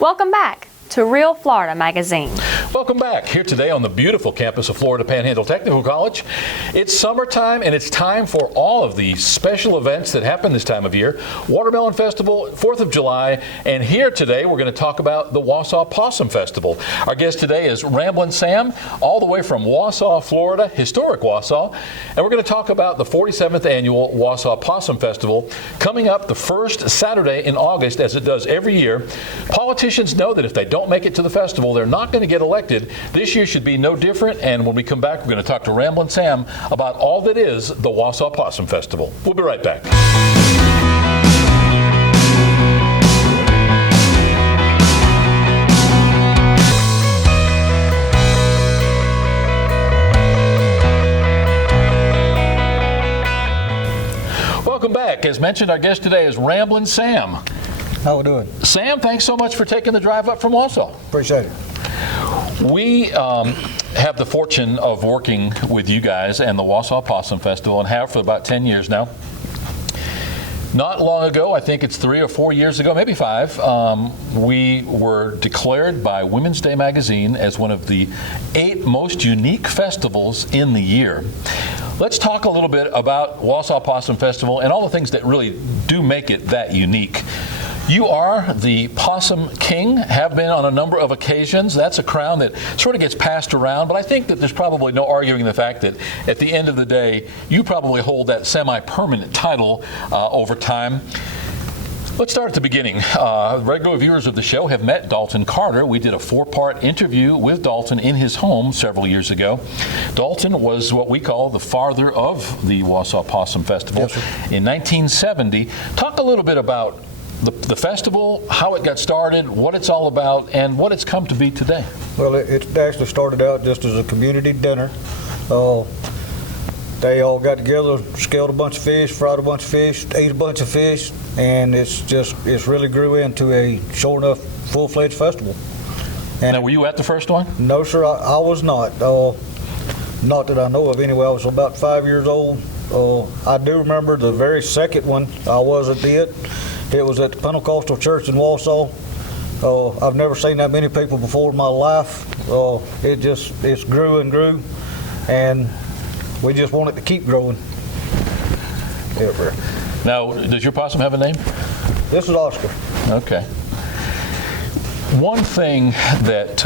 Welcome back to Real Florida Magazine. Welcome back here today on the beautiful campus of Florida Panhandle Technical College. It's summertime and it's time for all of the special events that happen this time of year. Watermelon Festival, 4th of July, and here today we're going to talk about the Wausau Possum Festival. Our guest today is Ramblin Sam, all the way from Wausau, Florida, historic Wausau, and we're going to talk about the 47th annual Wausau Possum Festival coming up the first Saturday in August, as it does every year. Politicians know that if they don't make it to the festival, they're not going to get elected. This year should be no different, and when we come back, we're going to talk to Ramblin Sam about all that is the Wausau Possum Festival. We'll be right back. Welcome back. As mentioned, our guest today is Ramblin Sam. How we doing? Sam, thanks so much for taking the drive up from Wausau. Appreciate it. We have the fortune of working with you guys and the Wausau Possum Festival, and have for about 10 years now. Not long ago, I think it's 3 or 4 years ago, maybe 5, we were declared by Women's Day magazine as one of the 8 most unique festivals in the year. Let's talk a little bit about Wausau Possum Festival and all the things that really do make it that unique. You are the Possum King, have been on a number of occasions. That's a crown that sort of gets passed around, but I think that there's probably no arguing the fact that at the end of the day, you probably hold that semi-permanent title over time. Let's start at the beginning. Regular viewers of the show have met Dalton Carter. We did a 4-part interview with Dalton in his home several years ago. Dalton was what we call the father of the Wausau Possum Festival. Yes, sir. In 1970. Talk a little bit about the festival, how it got started, what it's all about, and what it's come to be today. Well, it actually started out just as a community dinner. They all got together, scaled a bunch of fish, fried a bunch of fish, ate a bunch of fish, and it's really grew into a sure enough full-fledged festival. And Now, were you at the first one? no, sir, I was not. Not that I know of anyway. I was about 5 years old. I do remember the very second one I wasn't at. It was at the Pentecostal Church in Wausau. I've never seen that many people before in my life. It grew and grew, and we just want it to keep growing. Now, does your possum have a name? This is Oscar. Okay. One thing that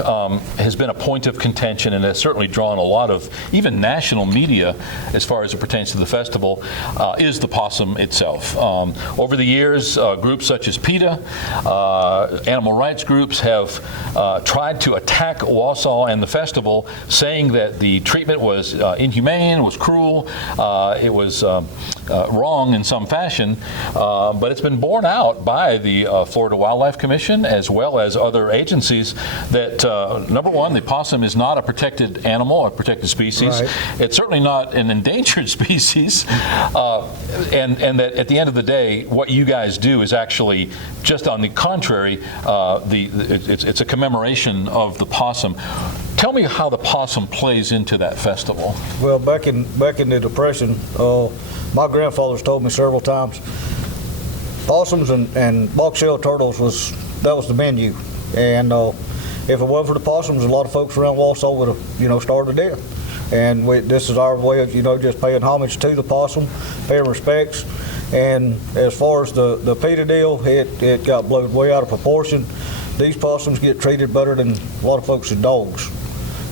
has been a point of contention and has certainly drawn a lot of even national media as far as it pertains to the festival is the possum itself. Over the years, groups such as PETA, animal rights groups have tried to attack Wausau and the festival, saying that the treatment was inhumane, was cruel, it was wrong in some fashion, but it's been borne out by the Florida Wildlife Commission as well as other agencies that, number one, the possum is not a protected animal, a protected species. Right. It's certainly not an endangered species, and that at the end of the day, what you guys do is actually just on the contrary, it's a commemoration of the possum. Tell me how the possum plays into that festival. Well, back in the Depression, my grandfather's told me several times, possums and box-shell turtles was the menu. And if it wasn't for the possums, a lot of folks around Wausau would have, starved to death. And this is our way of, just paying homage to the possum, paying respects. And as far as the PETA deal, it got blown way out of proportion. These possums get treated better than a lot of folks' dogs.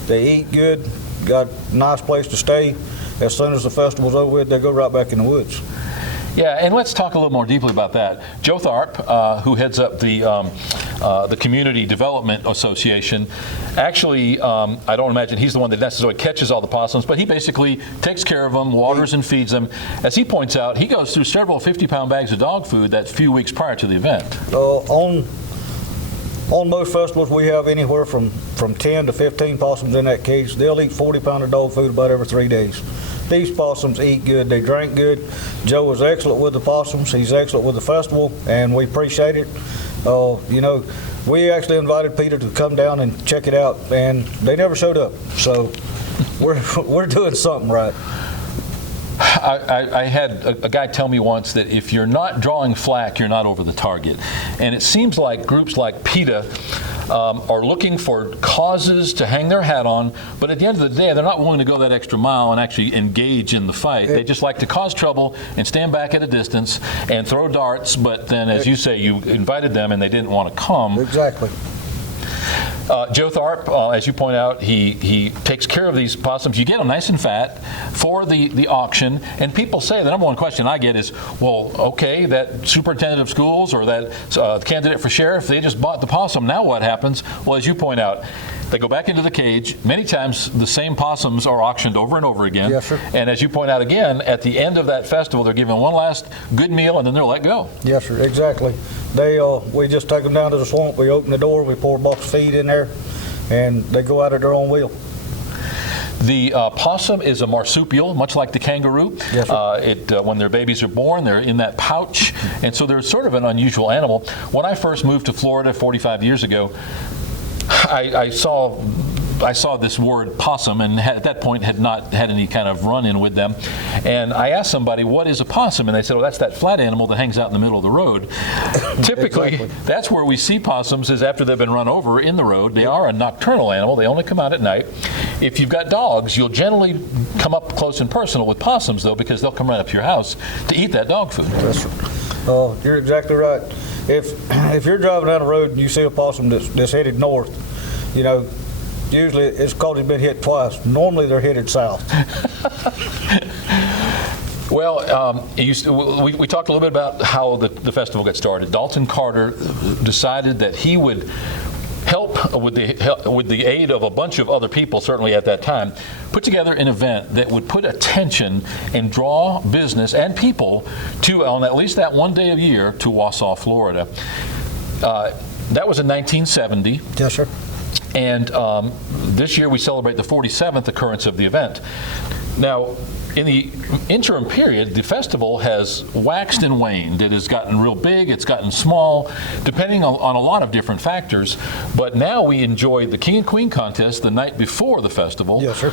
They eat good, got a nice place to stay. As soon as the festival's over with, they go right back in the woods. Yeah, and let's talk a little more deeply about that. Joe Tharp, who heads up the Community Development Association, actually, I don't imagine he's the one that necessarily catches all the possums, but he basically takes care of them, waters and feeds them. As he points out, he goes through several 50-pound bags of dog food that few weeks prior to the event. On most festivals, we have anywhere from 10 to 15 possums in that cage. They'll eat 40 pounds of dog food about every 3 days. These possums eat good, they drink good. Joe is excellent with the possums, he's excellent with the festival, and we appreciate it. We actually invited PETA to come down and check it out, and they never showed up. So we're doing something right. I had a guy tell me once that if you're not drawing flack, you're not over the target. And it seems like groups like PETA are looking for causes to hang their hat on, but at the end of the day, they're not willing to go that extra mile and actually engage in the fight. They just like to cause trouble and stand back at a distance and throw darts, but then, as you say, you invited them and they didn't want to come. Exactly. Joe Tharp, as you point out, he takes care of these possums. You get them nice and fat for the auction, and people say, the number one question I get is, well, okay, that superintendent of schools or that candidate for sheriff, they just bought the possum. Now what happens? Well, as you point out, they go back into the cage. Many times the same possums are auctioned over and over again. Yes, sir. And as you point out again, at the end of that festival, they're given one last good meal and then they're let go. Yes, sir, exactly. We just take them down to the swamp, we open the door, we pour a box of feed in there, and they go out at their own will. The possum is a marsupial, much like the kangaroo. Yes, sir. When their babies are born, they're in that pouch, and so they're sort of an unusual animal. When I first moved to Florida 45 years ago, I saw this word possum, and at that point had not had any kind of run-in with them. And I asked somebody, what is a possum? And they said, well, that's that flat animal that hangs out in the middle of the road. Typically, Exactly. That's where we see possums, is after they've been run over in the road. They are a nocturnal animal. They only come out at night. If you've got dogs, you'll generally come up close and personal with possums, though, because they'll come right up to your house to eat that dog food. Yes, sir. You're exactly right. If you're driving down the road and you see a possum that's headed north, you know, usually it's because he's been hit twice. Normally they're headed south. Well, we talked a little bit about how the festival got started. Dalton Carter decided that he would help with the aid of a bunch of other people, certainly at that time, put together an event that would put attention and draw business and people to, on at least that one day of year, to Wausau, Florida. That was in 1970. Yes, sir. And this year we celebrate the 47th occurrence of the event. Now, in the interim period, the festival has waxed and waned. It has gotten real big, it's gotten small, depending on a lot of different factors. But now we enjoy the King and Queen contest the night before the festival, Yes, sir.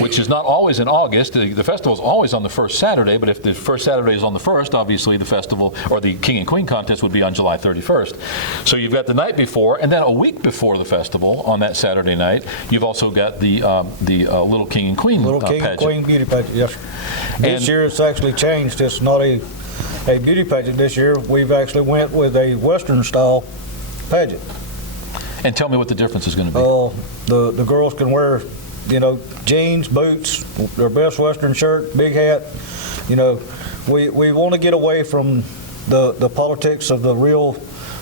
Which is not always in August. The festival is always on the first Saturday, but if the first Saturday is on the 1st, obviously the festival, or the King and Queen contest, would be on July 31st. So you've got the night before, and then a week before the festival, on that Saturday night, you've also got the Little King and Queen Little King and pageant. Queen beauty pageant, yes, sir. This And- year it's actually changed. It's not a beauty pageant this year. We've actually went with a Western style pageant. And tell me what the difference is going to be. The girls can wear, you know, jeans, boots, their best Western shirt, big hat. You know, we want to get away from the politics of the real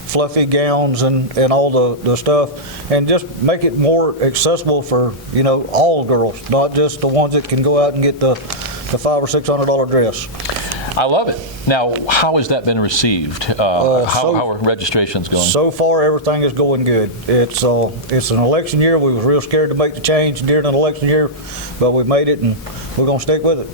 fluffy gowns and all the stuff, and just make it more accessible for, you know, all girls, not just the ones that can go out and get the $500 or $600 dress. I love it. Now, how has that been received? How are registrations going? So far, everything is going good. It's an election year. We was real scared to make the change during an election year, but we made it, and we're going to stick with it.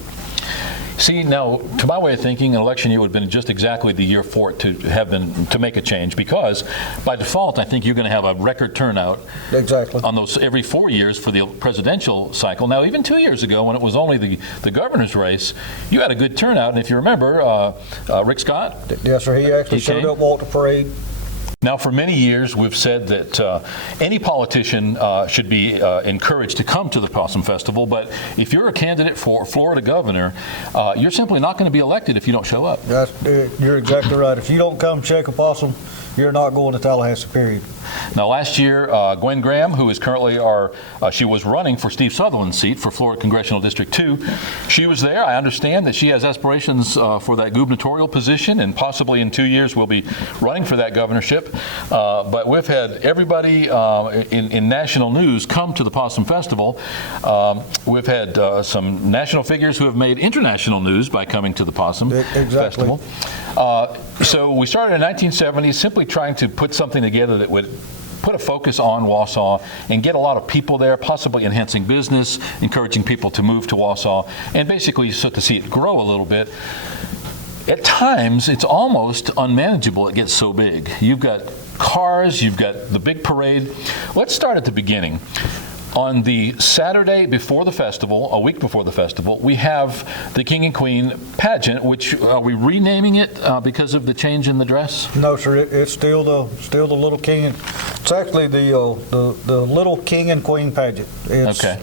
See, now, to my way of thinking, an election year would have been just exactly the year for it to make a change, because by default, I think you're going to have a record turnout Exactly. on those every 4 years for the presidential cycle. Now, even 2 years ago, when it was only the governor's race, you had a good turnout. And if you remember, Rick Scott? Yes, sir. He actually showed came? up, walked the parade. Now, for many years, we've said that any politician should be encouraged to come to the Possum Festival, but if you're a candidate for Florida governor, you're simply not going to be elected if you don't show up. You're exactly right. If you don't come check a possum, you're not going to Tallahassee, period. Now, last year, Gwen Graham, who is currently she was running for Steve Sutherland's seat for Florida Congressional District 2. She was there. I understand that she has aspirations for that gubernatorial position, and possibly in 2 years will be running for that governorship. But we've had everybody in national news come to the Possum Festival. We've had some national figures who have made international news by coming to the Possum Festival. So we started in 1970, simply trying to put something together that would put a focus on Wausau and get a lot of people there, possibly enhancing business, encouraging people to move to Wausau, and basically so to see it grow a little bit. At times, it's almost unmanageable. It gets so big. You've got cars, you've got the big parade. Let's start at the beginning. On the Saturday before the festival, a week before the festival, we have the King and Queen pageant, which are we renaming it because of the change in the dress? No, sir. It's still the little king. It's actually the little King and Queen pageant. Okay.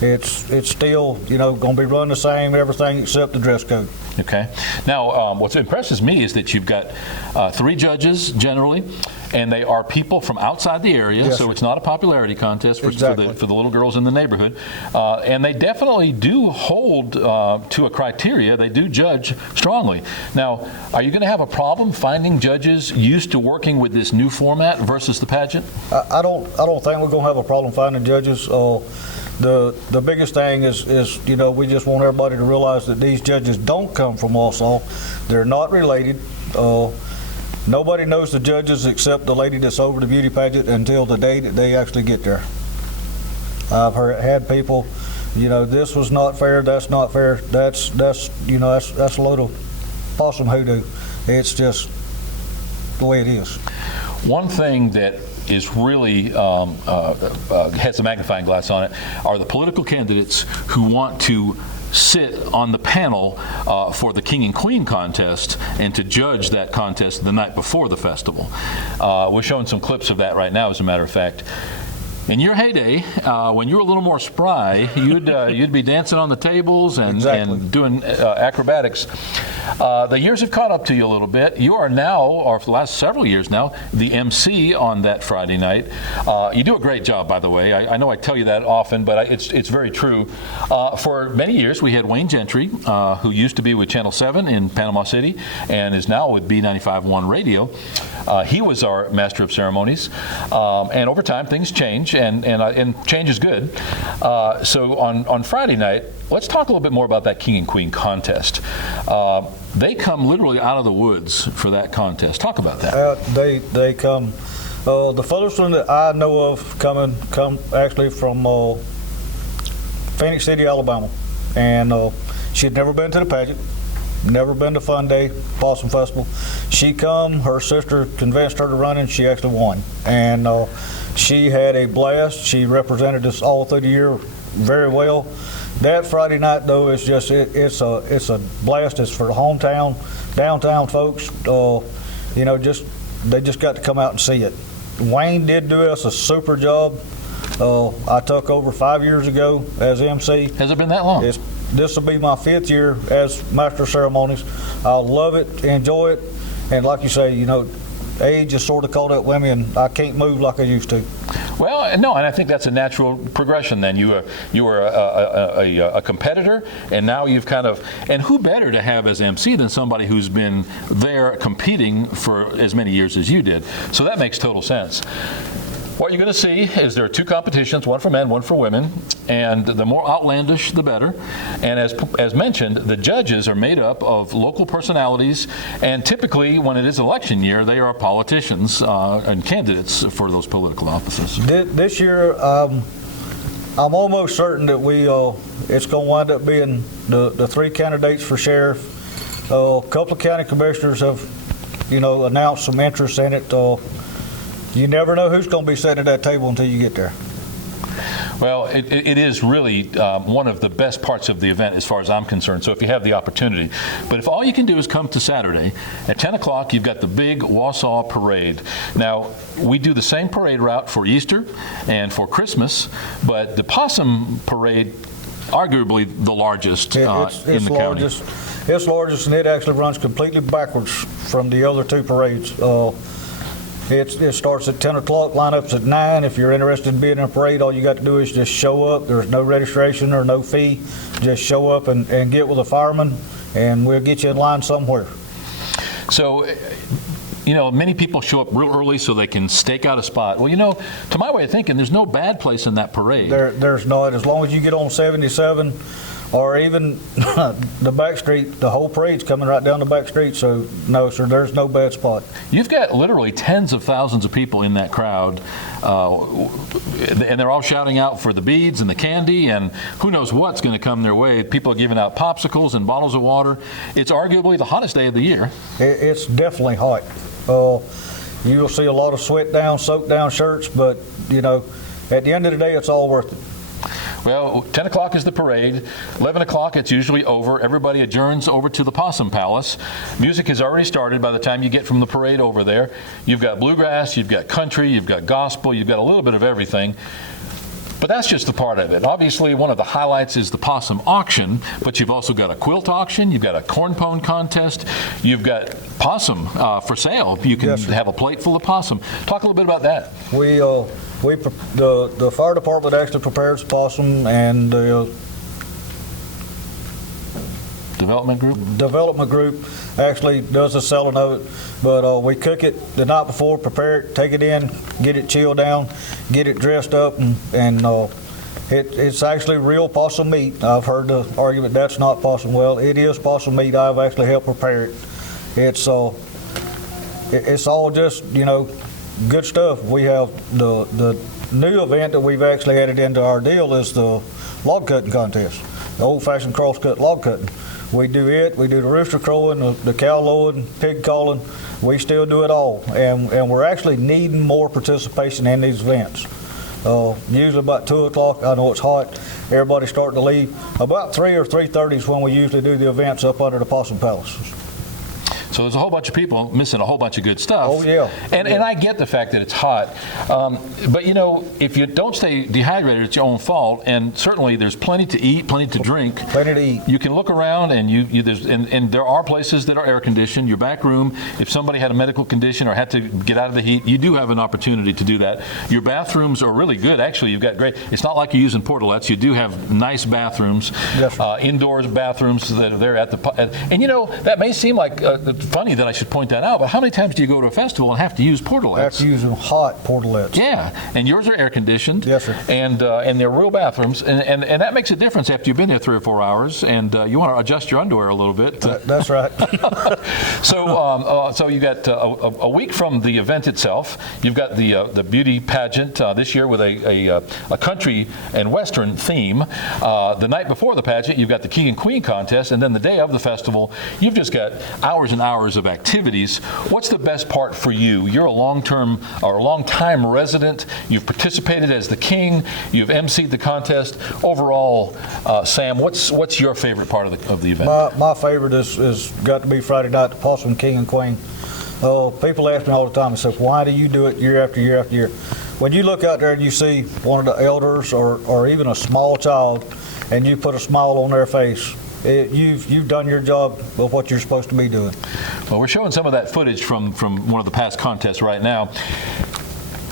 It's still going to be run the same, everything except the dress code. Okay. Now, what impresses me is that you've got 3 judges generally, and they are people from outside the area, yes, so sir. It's not a popularity contest for, Exactly. for the little girls in the neighborhood. And they definitely do hold to a criteria. They do judge strongly. Now, are you going to have a problem finding judges used to working with this new format versus the pageant? I don't think we're going to have a problem finding judges. The biggest thing is we just want everybody to realize that these judges don't come from Wausau. They're not related. Nobody knows the judges except the lady that's over the beauty pageant until the day that they actually get there. I've had people, this was not fair, that's not fair, that's a load of possum hoodoo. It's just the way it is. One thing that is really has a magnifying glass on it are the political candidates who want to sit on the panel for the King and Queen contest and to judge that contest the night before the festival. We're showing some clips of that right now, as a matter of fact. In your heyday, when you were a little more spry, you'd be dancing on the tables and, Exactly. and doing acrobatics. The years have caught up to you a little bit. You are now, or for the last several years now, the MC on that Friday night. You do a great job, by the way. I know I tell you that often, but it's very true. For many years, we had Wayne Gentry, who used to be with Channel 7 in Panama City and is now with B95.1 Radio. He was our master of ceremonies, and over time things change, and change is good. So on Friday night, let's talk a little bit more about that King and Queen contest. They come literally out of the woods for that contest. Talk about that. They come. The furthest one that I know of come actually from Phoenix City, Alabama, and she'd never been to the pageant. Never been to Fun Day, Possum Festival. She come, her sister convinced her to run, and she actually won. And she had a blast. She represented us all through the year very well. That Friday night, though, is just it's a blast. It's for the hometown, downtown folks. They just got to come out and see it. Wayne did do us a super job. I took over 5 years ago as MC. Has it been that long? This will be my 5th year as Master of Ceremonies. I love it, enjoy it, and like you say, age is sort of caught up with me, and I can't move like I used to. Well, no, and I think that's a natural progression. Then you were a competitor, and now you've and who better to have as MC than somebody who's been there competing for as many years as you did? So that makes total sense. What you're going to see is there are 2 competitions, one for men, one for women, and the more outlandish, the better. And as mentioned, the judges are made up of local personalities, and typically, when it is election year, they are politicians and candidates for those political offices. This year, I'm almost certain that it's going to wind up being the 3 candidates for sheriff. A couple of county commissioners have, announced some interest in it. You never know who's going to be sitting at that table until you get there. Well, it is really one of the best parts of the event as far as I'm concerned, so if you have the opportunity. But if all you can do is come to Saturday, at 10 o'clock you've got the big Wausau Parade. Now, we do the same parade route for Easter and for Christmas, but the Possum Parade, arguably the largest in the county. It's largest, and it actually runs completely backwards from the other 2 parades. It starts at 10 o'clock, lineups at 9. If you're interested in being in a parade, all you got to do is just show up. There's no registration or no fee. Just show up and get with a fireman, and we'll get you in line somewhere. So, many people show up real early so they can stake out a spot. Well, to my way of thinking, there's no bad place in that parade. There's not. As long as you get on 77 or even the back street, the whole parade's coming right down the back street. So, no, sir, there's no bad spot. You've got literally tens of thousands of people in that crowd, and they're all shouting out for the beads and the candy, and who knows what's going to come their way. People are giving out popsicles and bottles of water. It's arguably the hottest day of the year. It's definitely hot. You'll see a lot of sweat down, soaked down shirts, but at the end of the day, it's all worth it. Well, 10 o'clock is the parade. 11 o'clock, it's usually over. Everybody adjourns over to the Possum Palace. Music has already started by the time you get from the parade over there. You've got bluegrass, you've got country, you've got gospel, you've got a little bit of everything. But that's just a part of it. Obviously, one of the highlights is the possum auction, but you've also got a quilt auction, you've got a corn pone contest, you've got possum for sale. You can have a plate full of possum. Talk a little bit about that. The fire department actually prepares possum, and the development group actually does the selling of it. But we cook it the night before, prepare it, take it in, get it chilled down, get it dressed up, and it's actually real possum meat. I've heard the argument that's not possum. Well, it is possum meat. I've actually helped prepare it. It's all just, good stuff. We have the new event that we've actually added into our deal is the log cutting contest, the old-fashioned cross-cut log cutting. We do it. We do the rooster crowing, the cow lowing, pig calling. We still do it all, and we're actually needing more participation in these events. Usually about 2 o'clock. I know it's hot. Everybody's starting to leave. About 3 or 3:30 is when we usually do the events up under the Possum Palace. So there's a whole bunch of people missing a whole bunch of good stuff. Oh, yeah. And I get the fact that it's hot. But, if you don't stay dehydrated, it's your own fault. And certainly there's plenty to eat, plenty to drink. Plenty to eat. You can look around, and there are places that are air-conditioned. Your back room, if somebody had a medical condition or had to get out of the heat, you do have an opportunity to do that. Your bathrooms are really good. Actually, you've got great. It's not like you're using portalettes. You do have nice bathrooms, yes, indoors bathrooms that are there at the. And, that may seem like funny that I should point that out, but how many times do you go to a festival and have to use portalettes? Have to use them hot portalettes. Yeah, and yours are air conditioned. Yes, sir. And they're real bathrooms, and that makes a difference after you've been there 3 or 4 hours, and you want to adjust your underwear a little bit. That's right. So you got a week from the event itself. You've got the beauty pageant this year with a country and western theme. The night before the pageant, you've got the King and Queen contest, and then the day of the festival, you've just got hours and hours of activities. What's the best part for you? You're a long-time resident. You've participated as the king. You've emceed the contest. Overall, Sam, what's your favorite part of the event? My favorite is got to be Friday night, the Possum King and Queen. People ask me all the time, and say, why do you do it year after year after year? When you look out there and you see one of the elders or even a small child, and you put a smile on their face, you've done your job of what you're supposed to be doing. Well, we're showing some of that footage from one of the past contests right now.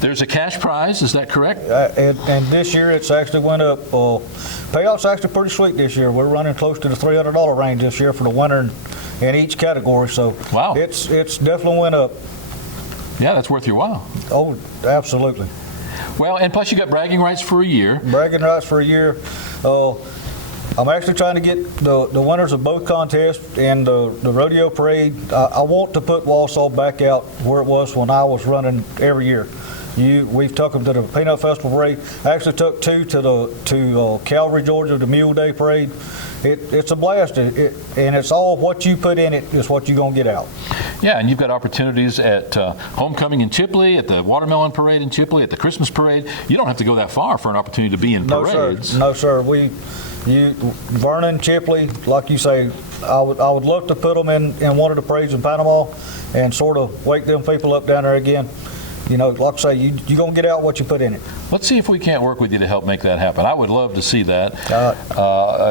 There's a cash prize, is that correct? And this year it's actually went up. Payout's actually pretty sweet this year. We're running close to the $300 range this year for the winner in each category. So wow, it's definitely went up. Yeah, that's worth your while. Oh, absolutely. Well, and plus you got bragging rights for a year. Bragging rights for a year. I'm actually trying to get the winners of both contests and the rodeo parade. I want to put Wausau back out where it was when I was running every year. We've took them to the Peanut Festival parade. I actually took 2 to Calvary, Georgia, the Mule Day parade. It's a blast, and it's all what you put in it is what you're going to get out. Yeah, and you've got opportunities at Homecoming in Chipley, at the Watermelon Parade in Chipley, at the Christmas Parade. You don't have to go that far for an opportunity to be in parades. No, sir. Vernon, Chipley, like you say, I would love to put them in one of the parades in Panama and sort of wake them people up down there again. Like I say, you're going to get out what you put in it. Let's see if we can't work with you to help make that happen. I would love to see that.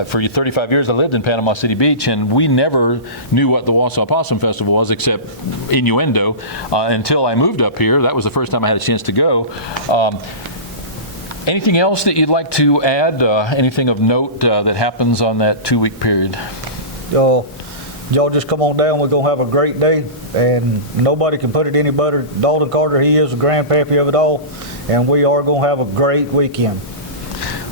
For 35 years, I lived in Panama City Beach, and we never knew what the Wausau Possum Festival was except innuendo until I moved up here. That was the first time I had a chance to go. Anything else that you'd like to add? Anything of note that happens on that 2-week period? Y'all just come on down. We're going to have a great day, and nobody can put it any better. Dalton Carter, he is the grandpappy of it all, and we are going to have a great weekend.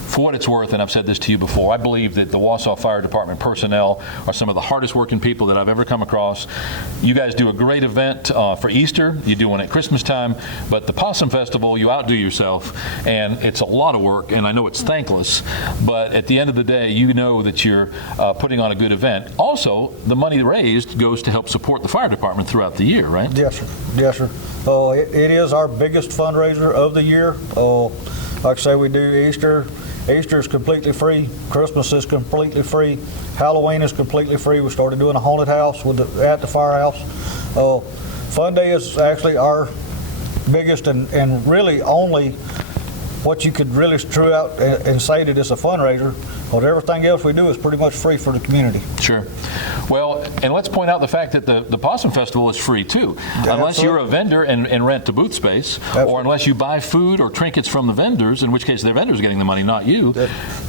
For what it's worth, and I've said this to you before, I believe that the Wausau Fire Department personnel are some of the hardest working people that I've ever come across. You guys do a great event for Easter. You do one at Christmas time. But the Possum Festival, you outdo yourself. And it's a lot of work, and I know it's thankless. But at the end of the day, you know that you're putting on a good event. Also, the money raised goes to help support the fire department throughout the year, right? Yes, sir. Yes, sir. It is our biggest fundraiser of the year. Like I say, we do Easter. Easter is completely free. Christmas is completely free. Halloween is completely free. We started doing a haunted house at the firehouse. Fun Day is actually our biggest and really only what you could really true out and say that it's a fundraiser. But everything else we do is pretty much free for the community. Sure. Well, and let's point out the fact that the Possum Festival is free too, unless you're a vendor and rent the booth space, or unless you buy food or trinkets from the vendors, in which case the vendor's getting the money, not you.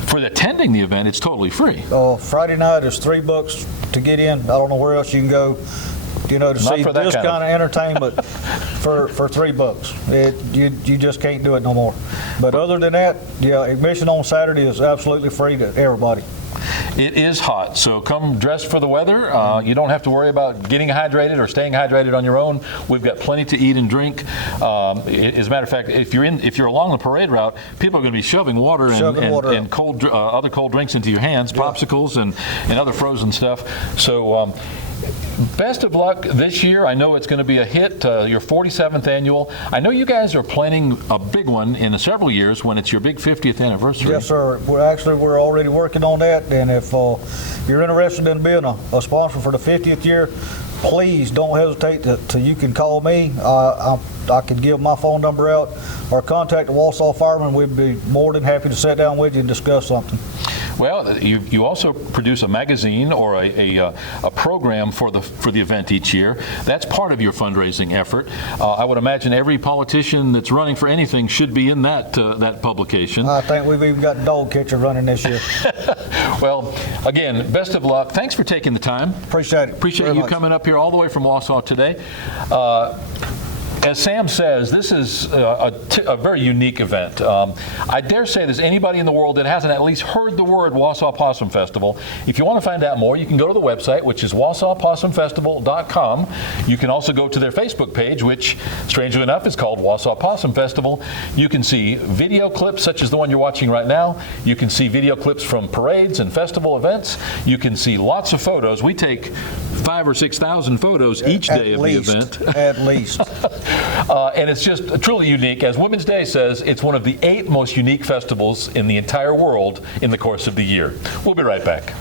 For attending the event, it's totally free. Friday night is $3 to get in. I don't know where else you can go, to see this kind of entertainment for $3. You just can't do it no more. But other than that, admission on Saturday is absolutely free to everybody. It is hot, so come dressed for the weather. You don't have to worry about getting hydrated or staying hydrated on your own. We've got plenty to eat and drink. As a matter of fact, if you're along the parade route, people are going to be shoving water and cold other cold drinks into your hands, popsicles and other frozen stuff. So. Best of luck this year. I know it's going to be a hit, your 47th annual. I know you guys are planning a big one in several years when it's your big 50th anniversary. Yes, sir. We're already working on that, and if you're interested in being a sponsor for the 50th year, please don't hesitate to you can call me. I could give my phone number out or contact the Wausau Firemen. We'd be more than happy to sit down with you and discuss something. Well, you also produce a magazine or a program for the event each year. That's part of your fundraising effort. I would imagine every politician that's running for anything should be in that publication. I think we've even got Dog Catcher running this year. Well, again, best of luck. Thanks for taking the time. Appreciate it. Appreciate you coming up here all the way from Wausau today. As Sam says, this is a very unique event. I dare say there's anybody in the world that hasn't at least heard the word Wausau Possum Festival. If you want to find out more, you can go to the website, which is wausaupossumfestival.com. You can also go to their Facebook page, which, strangely enough, is called Wausau Possum Festival. You can see video clips such as the one you're watching right now. You can see video clips from parades and festival events. You can see lots of photos. We take 5,000 or 6,000 photos each day of the event. At least. And it's just truly unique. As Women's Day says, it's one of the 8 most unique festivals in the entire world in the course of the year. We'll be right back.